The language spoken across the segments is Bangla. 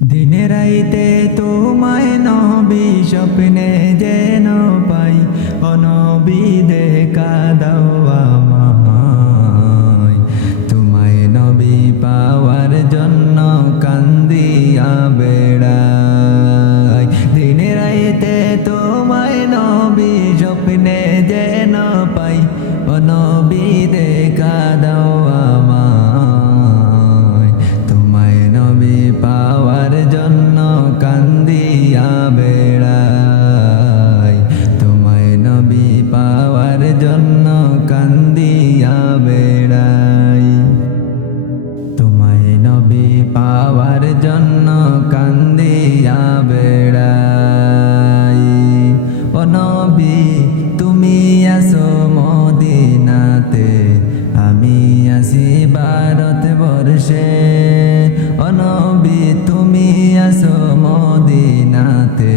দিনে রাইতে তোমায় নবী স্বপ্নে যেন পাই, ও নবী দেখা দাও আমায়। তোমায় নবী পাওয়ার জন্য কান্দিয়া বেড়াই। দিনে রাইতে তোমায় নবী স্বপ্নে যেন পাই, ও নবী দেখা দাও আমায়। তোমায় নবী পাওয়ার জন্য কান্দিয়া বেড়াই। তোমায় নবী পাওয়ার জন্য কান্দিয়া বেড়াই। তোমায় নবী পাওয়ার জন্য কান্দিয়া বেড়াই। ও নবী তুমি আসো মদিনাতে, আমি আসি ভারত বর্ষে। ও নবী তুমি আসো মদিনাতে,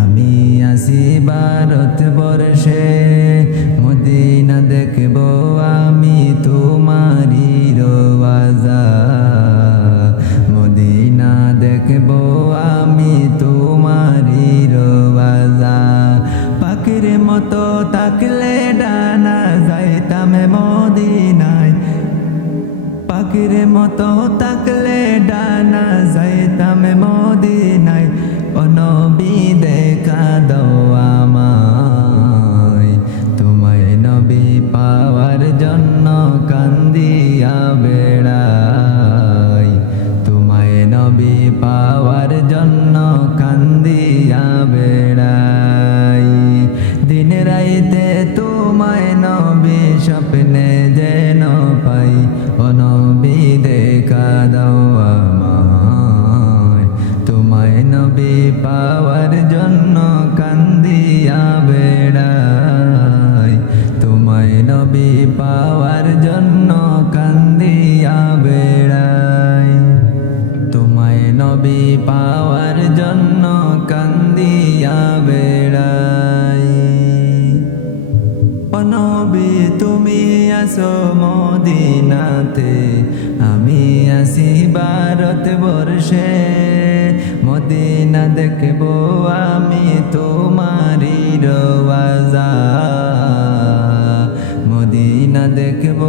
আমি আসি ভারত বর্ষে। মদিনা দেখব আমি তোমারি রওজা, মদিনা দেখব আমি তোমারি রওজা। পাখির মতো থাকলে ডানা যাইতাম মদিনায়, পাখির মতো থাকলে ডানা যাইতাম মদিনায়। ও নবী দেখা দাও আমায়। তোমায় নবী পাওয়ার জন্য কান্দিয়া বেড়াই। তোমায় নবী পাওয়ার জন্য কান্দিয়া বেড়াই। দিন রাইতে তোমায় নবী স্বপ্নে যেন পাই, ও নবী দেখা দাও আমায়। তোমায় নবী পাওয়ার জন্য কান্দিয়া বেড়াই। তোমায় নবী পাওয়ার জন্য কান্দিয়া বেড়াই। তোমায় নবী পাওয়ার জন্য কান্দিয়া বেড়াই। ও নবী তুমি আসো মদিনাতে, আমি আসি ভারত বর্ষে। মদিনা দেখব আমি তোমারি রওজা, মদিনা দেখব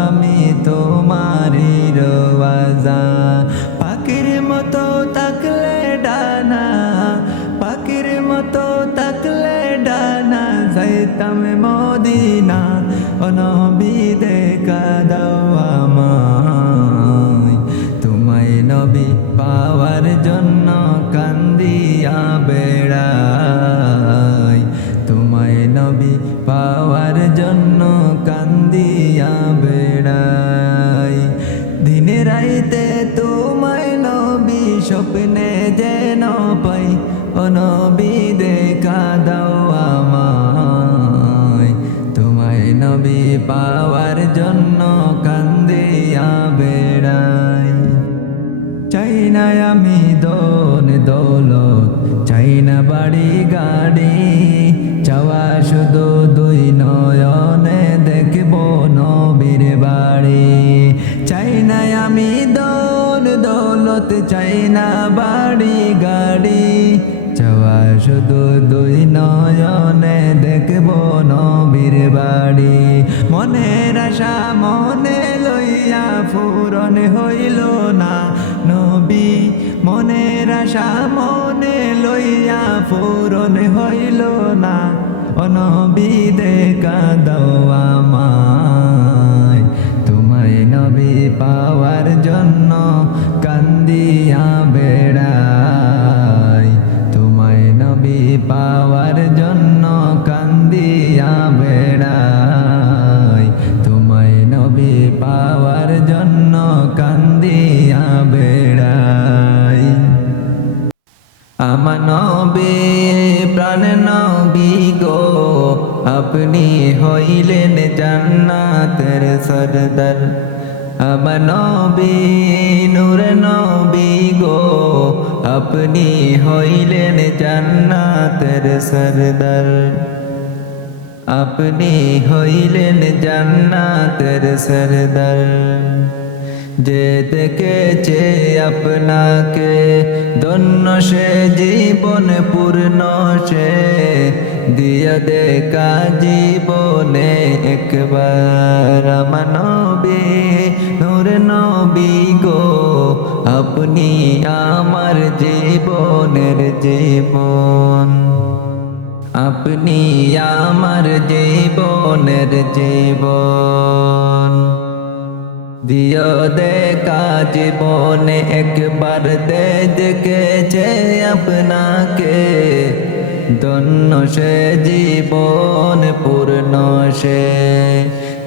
আমি তোমারি রওজা। পাখির মতো থাকলে ডানা, পাখির মতো থাকলে ডানা যাইতাম মদিনা। ও নবী দেখা দাও আমায়। তোমায় নবী পাওয়ার জন্য কান্দিয়া বেড়াই। তোমায় নবী পাওয়ার জন্য কান্দিয়া বেড়াই। দিনে রাইতে তোমায় নবী স্বপ্নে যেন পাই, ও নবী দেখা দাও আমায়। তোমায় নবী পাওয়ার জন্য কান্দিয়া বেড়াই। চাই না আমি দন দৌলত, চাই না বাড়ি গাড়ি, চাওয়া শুধু দুই নয়নে দেখব নবীর বাড়ি। চাই না আমি দন দৌলত, চাই না বাড়ি গাড়ি, চাওয়া শুধু দুই নয়নে দেখব নবীর বাড়ি। মনের আশা মনে লইয়া পূরণ হইল না নবী, মনের আশা মনে লইয়া পূরণ হইল না। ও নবী দেখা দাও আমায়। তোমায় নবী পাওয়ার জন্য কান্দিয়া বেড়াই। তোমায় নবী পাওয়ার জন্য কান্দিয়া বেড়াই। তোমায় নবী পাওয়ার জন্য কান্দিয়া বেড়াই। আমার নবী প্রাণ নবী গো, আপনি হইলেন জান্নাতের সরদার। আমার নবী নূর নবী গো, আপনি হইলেন জান্নাতের সরদার। আপনি হইলেন জান্নাতের সরদার। যে দেখেছে আপনাকে ধন্য সে জীবন পূর্ণ সে দিয়া দেখা জীবনে একবার আমার নবী নূর নবী গো আপনি আমার জীবনের জীবন আপনি আমার জীবনের জীবন দিও দেখা জীবনে একবার দেখেছে আপনাকে ধন্য সে জীবন পূর্ণ সে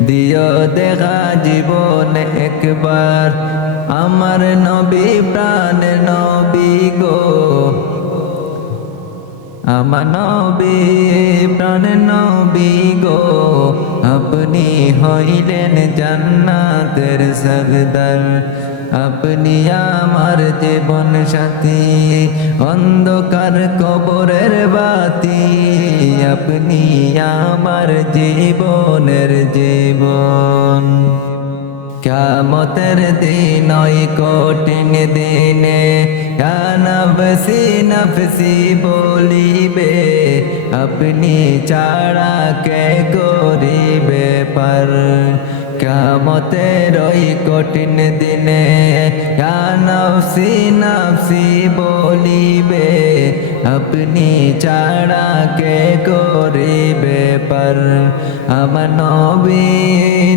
দিও দেখা জীবনে একবার আমার নবী প্রাণের নবী গো আমার নবী প্রাণের নবী গো আপনি হইলেন জান্নাতের সরদার আপনি আমার জীবন সাথী অন্ধকার কবরের বাতি আপনি আমার জীবনের জীবন কিয়ামতের দিন ওই কঠিন দিনে নফসি নফসি বলিবে আপনি ছাড়া কে করিবে পার কিয়ামতের ওই কঠিন দিনে নফসি নফসি বলিবে আপনি ছাড়া কে করিবে পার আমার নবী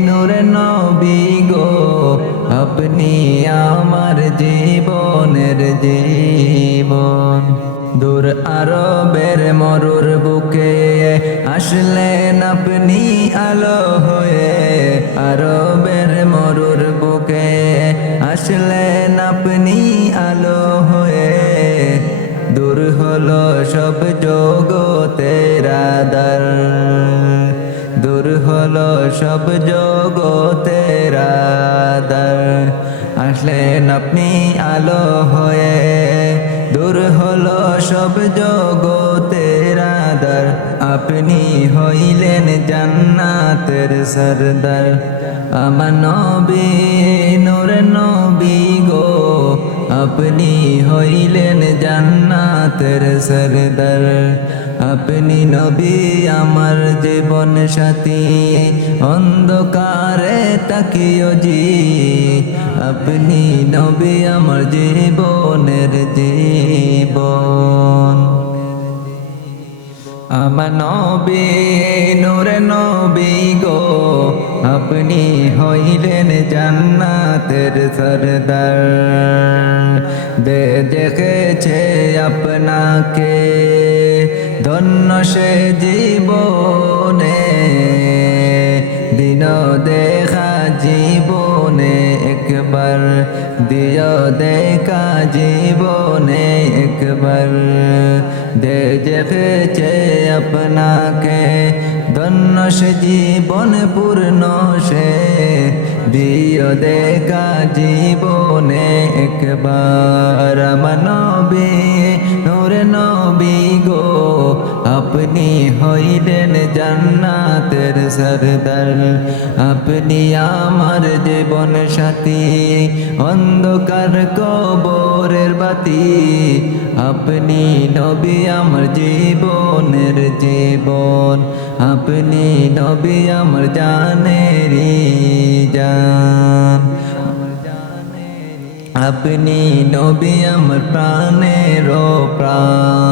নূর নবী গো আপনি আমার জীবনের জীবন দূর আরবের মরুর বুকে আসলেন আপনি আলো হয়ে আরবের মরুর বুকে আসলেন আপনি আলো হয়ে দূর হলো সব জগতের আঁধার দূর হলো সব জগতের আঁধার আসলেন আপনি আলো হয়ে দূর হলো সব জগতের আঁধার আপনি হইলেন জান্নাতের সরদার আমার নবী নূর নবী গো আপনি হইলেন জান্নাতের সরদার আপনি নবী আমার জীবন সাথী অন্ধকারে তাকিও জি আপনি নবী আমার জীবনের জীবন আমার নবী নূর নবী গো আপনি হইলেন জান্নাতের সরদার দেখেছে আপনাকে ধন্য সে জীবনে দিন দেখা জীবনে একবার দিও দেখা জীবনে একবার দেখেছে আপনাকে ধন্য সে জীবন পূর্ণ সে দিও দেখা জীবনে একবার আমার নবী নূর নবী গো আপনি হইলেন জান্নাতের সরদার আপনি আমার জীবন সাথী অন্ধকার কবরের বাতি আপনি নবী আমার জীবনের জীবন আপনি নবী আমার জানেরি জান আপনি নবী আমার প্রাণের প্রাণ